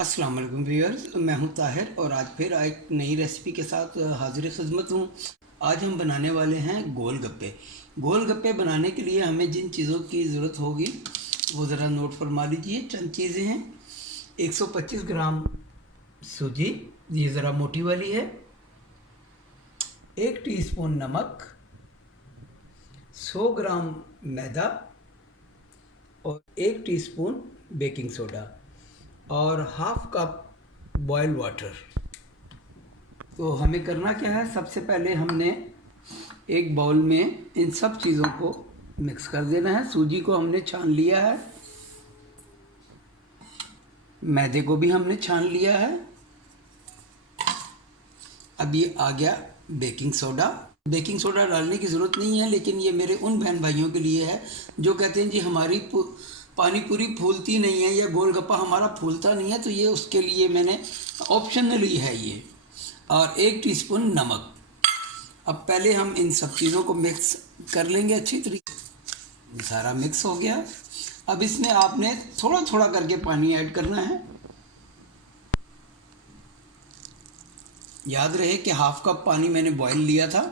अस्सलाम वालेकुम व्यूअर्स, मैं हूं ताहिर और आज फिर एक नई रेसिपी के साथ हाजिर खिदमत हूं। आज हम बनाने वाले हैं गोलगप्पे। गोलगप्पे बनाने के लिए हमें जिन चीज़ों की ज़रूरत होगी वो ज़रा नोट फरमा लीजिए। चंद चीज़ें हैं। 125 ग्राम सूजी, ये ज़रा मोटी वाली है। 1 टीस्पून नमक, 100 ग्राम मैदा और 1 टीस्पून बेकिंग सोडा और हाफ कप बॉयल वाटर। तो हमें करना क्या है, सबसे पहले हमने एक बाउल में इन सब चीज़ों को मिक्स कर देना है। सूजी को हमने छान लिया है, मैदे को भी हमने छान लिया है। अब ये आ गया बेकिंग सोडा। बेकिंग सोडा डालने की ज़रूरत नहीं है, लेकिन ये मेरे उन बहन भाइयों के लिए है जो कहते हैं जी हमारी पानी पूरी फूलती नहीं है या गोलगप्पा हमारा फूलता नहीं है, तो ये उसके लिए मैंने ऑप्शनली है ये। और 1 टीस्पून नमक। अब पहले हम इन सब चीज़ों को मिक्स कर लेंगे अच्छी तरीके। सारा मिक्स हो गया। अब इसमें आपने थोड़ा थोड़ा करके पानी ऐड करना है। याद रहे कि हाफ कप पानी मैंने बॉईल लिया था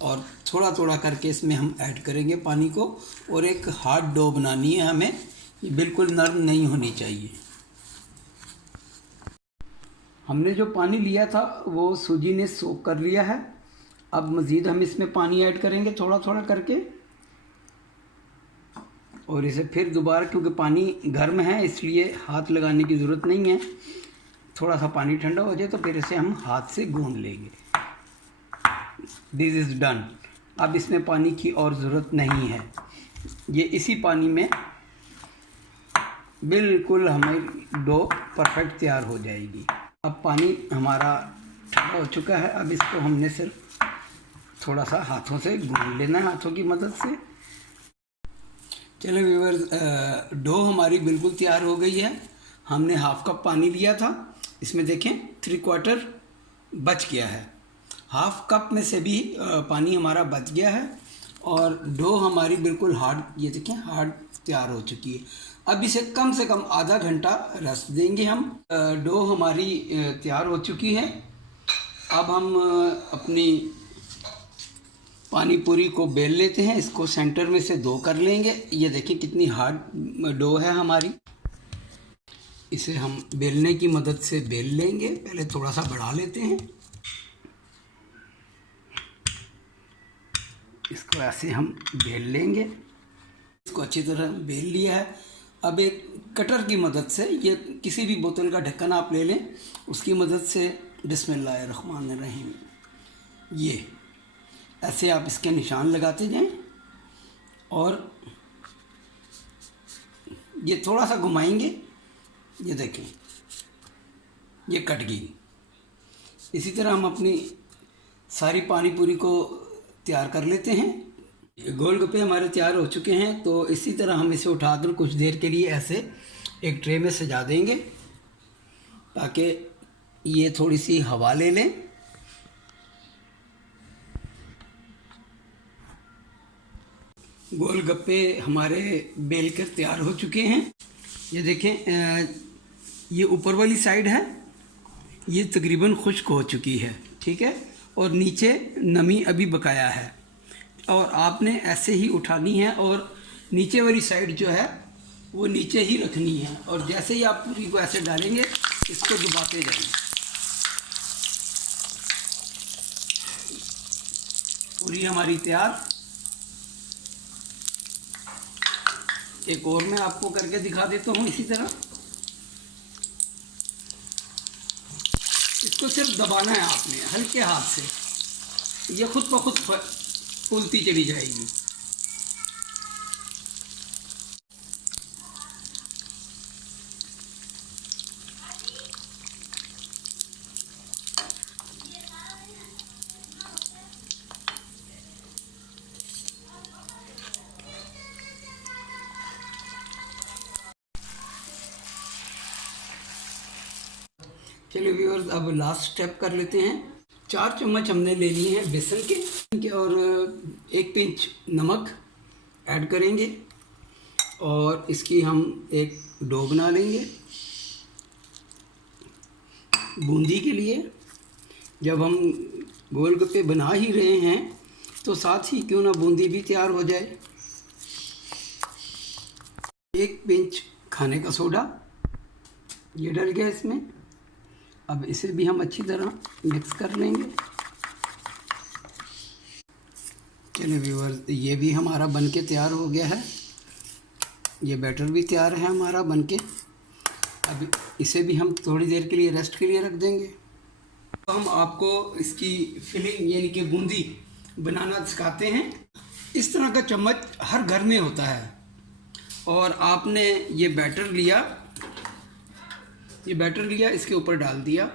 और थोड़ा थोड़ा करके इसमें हम ऐड करेंगे पानी को। और एक हार्ड डो बनानी है हमें, ये बिल्कुल नरम नहीं होनी चाहिए। हमने जो पानी लिया था वो सूजी ने सोक कर लिया है। अब मज़ीद हम इसमें पानी ऐड करेंगे थोड़ा थोड़ा करके और इसे फिर दोबारा, क्योंकि पानी गर्म है इसलिए हाथ लगाने की ज़रूरत नहीं है। थोड़ा सा पानी ठंडा हो जाए तो फिर इसे हम हाथ से गूंद लेंगे। This is done. अब इसमें पानी की और ज़रूरत नहीं है। ये इसी पानी में बिल्कुल हमारी डो परफेक्ट तैयार हो जाएगी। अब पानी हमारा ठंडा हो चुका है। अब इसको हमने सिर्फ थोड़ा सा हाथों से गूंद लेना है, हाथों की मदद से। चलो व्यूअर्स, डो हमारी बिल्कुल तैयार हो गई है। हमने हाफ कप पानी लिया था, इसमें देखें 3/4 बच गया है। हाफ कप में से भी पानी हमारा बच गया है और डो हमारी बिल्कुल हार्ड, ये देखें हार्ड तैयार हो चुकी है। अब इसे कम से कम आधा घंटा रेस्ट देंगे हम। डो हमारी तैयार हो चुकी है। अब हम अपनी पानी पूरी को बेल लेते हैं। इसको सेंटर में से 2 कर लेंगे। ये देखिए कितनी हार्ड डो है हमारी। इसे हम बेलने की मदद से बेल लेंगे। पहले थोड़ा सा बढ़ा लेते हैं, इसको ऐसे हम बेल लेंगे। इसको अच्छी तरह बेल लिया है। अब एक कटर की मदद से, ये किसी भी बोतल का ढक्कन आप ले लें, उसकी मदद से बिस्मिल्लाहिर्रहमानिर्रहीम ये ऐसे आप इसके निशान लगाते जाएं और ये थोड़ा सा घुमाएंगे। ये देखें ये कट गई। इसी तरह हम अपनी सारी पानी पूरी को तैयार कर लेते हैं। गोलगप्पे हमारे तैयार हो चुके हैं, तो इसी तरह हम इसे उठाकर कुछ देर के लिए ऐसे एक ट्रे में सजा देंगे ताकि ये थोड़ी सी हवा ले लें। गोलगप्पे हमारे बेल कर तैयार हो चुके हैं। ये देखें, ये ऊपर वाली साइड है, ये तकरीबन खुश्क हो चुकी है, ठीक है, और नीचे नमी अभी बकाया है। और आपने ऐसे ही उठानी है और नीचे वाली साइड जो है वो नीचे ही रखनी है। और जैसे ही आप पूरी को ऐसे डालेंगे, इसको दबाते जाएंगे। पूरी हमारी तैयार। एक और मैं आपको करके दिखा देता हूँ इसी तरह। इसको सिर्फ दबाना है आपने हल्के हाथ से, ये खुद ब खुद फूलती चली जाएगी। चलिए व्यूअर्स, अब लास्ट स्टेप कर लेते हैं। 4 चम्मच हमने ले लिए हैं बेसन के और 1 पिंच नमक ऐड करेंगे और इसकी हम एक डो बना लेंगे। बूंदी के लिए जब हम गोलगप्पे बना ही रहे हैं तो साथ ही क्यों ना बूंदी भी तैयार हो जाए। 1 पिंच खाने का सोडा ये डल गया इसमें। अब इसे भी हम अच्छी तरह मिक्स कर लेंगे। चलिए व्यूअर्स, ये भी हमारा बनके तैयार हो गया है। ये बैटर भी तैयार है हमारा बनके। अब इसे भी हम थोड़ी देर के लिए रेस्ट के लिए रख देंगे। तो हम आपको इसकी फिलिंग यानी कि बूंदी बनाना सिखाते हैं। इस तरह का चम्मच हर घर में होता है और आपने ये बैटर लिया, इसके ऊपर डाल दिया।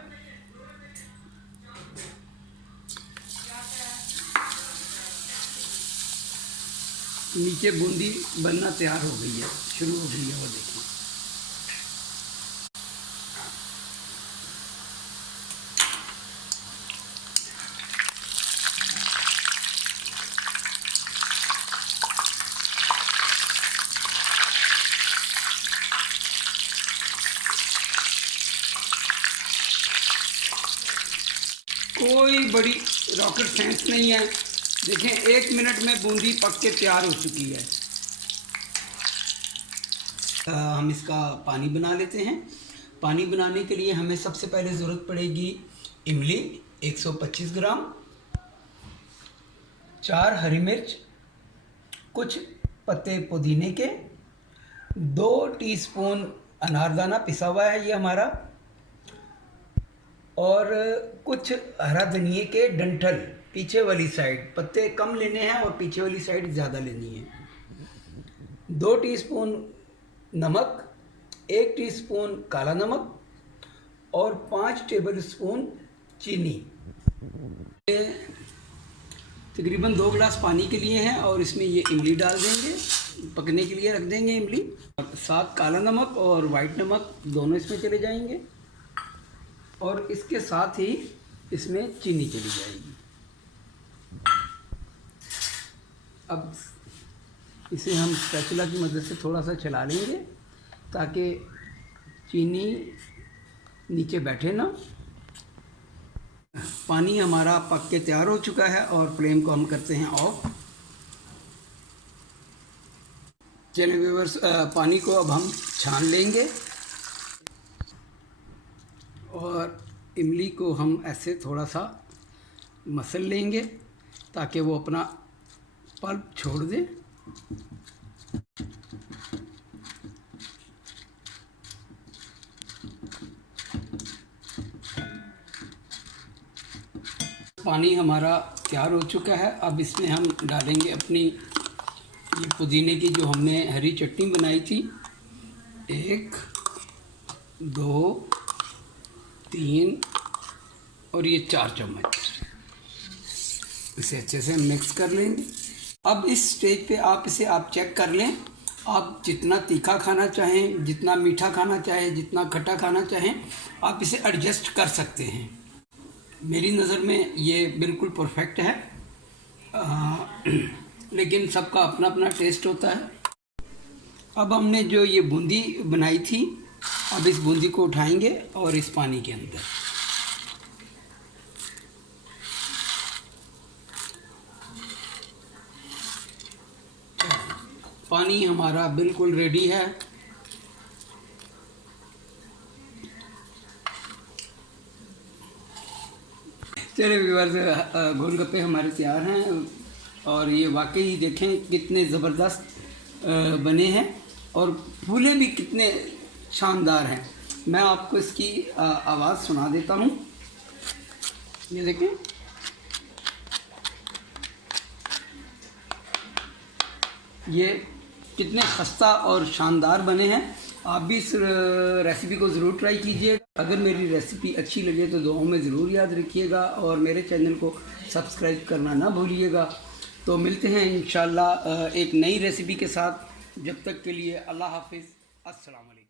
नीचे बूंदी बनना तैयार हो गई है, शुरू हो गई है, वो देखिए। कोई बड़ी रॉकेट साइंस नहीं है। देखें, 1 मिनट में बूंदी पक के तैयार हो चुकी है। हम इसका पानी बना लेते हैं। पानी बनाने के लिए हमें सबसे पहले ज़रूरत पड़ेगी इमली 125 ग्राम, 4 हरी मिर्च, कुछ पत्ते पुदीने के, 2 टीस्पून अनारदाना पिसा हुआ है ये हमारा, और कुछ हरा धनिए के डंठल पीछे वाली साइड। पत्ते कम लेने हैं और पीछे वाली साइड ज़्यादा लेनी है। 2 टीस्पून नमक, 1 टीस्पून काला नमक और 5 टेबलस्पून चीनी। तकरीबन 2 गिलास पानी के लिए हैं और इसमें ये इमली डाल देंगे, पकने के लिए रख देंगे इमली। साथ काला नमक और वाइट नमक दोनों इसमें चले जाएंगे और इसके साथ ही इसमें चीनी चली जाएगी। अब इसे हम स्पैचुला की मदद से थोड़ा सा चला लेंगे ताकि चीनी नीचे बैठे ना। पानी हमारा पक के तैयार हो चुका है और फ्लेम को हम करते हैं ऑफ। चलिए व्यूअर्स, पानी को अब हम छान लेंगे और इमली को हम ऐसे थोड़ा सा मसल लेंगे ताकि वो अपना पल्प छोड़ दे। पानी हमारा तैयार हो चुका है। अब इसमें हम डालेंगे अपनी ये पुदीने की जो हमने हरी चटनी बनाई थी। 1, 2, 3 और ये 4 चम्मच। इसे अच्छे से मिक्स कर लेंगे। अब इस स्टेज पे आप चेक कर लें, आप जितना तीखा खाना चाहें, जितना मीठा खाना चाहें, जितना खट्टा खाना चाहें, आप इसे एडजस्ट कर सकते हैं। मेरी नज़र में ये बिल्कुल परफेक्ट है, लेकिन सबका अपना अपना टेस्ट होता है। अब हमने जो ये बूंदी बनाई थी, अब इस बूंदी को उठाएंगे और इस पानी के अंदर पानी हमारा बिल्कुल रेडी है। चलिए व्यूअर्स, गोलगप्पे हमारे तैयार हैं और ये वाकई देखें कितने ज़बरदस्त बने हैं और फूले भी कितने शानदार हैं। मैं आपको इसकी आवाज़ सुना देता हूँ। ये देखें, ये कितने खस्ता और शानदार बने हैं। आप भी इस रेसिपी को ज़रूर ट्राई कीजिएगा। अगर मेरी रेसिपी अच्छी लगे तो दुआओं में ज़रूर याद रखिएगा और मेरे चैनल को सब्सक्राइब करना ना भूलिएगा। तो मिलते हैं इंशाल्लाह एक नई रेसिपी के साथ। जब तक के लिए अल्लाह हाफिज़, अस्सलाम वालेकुम।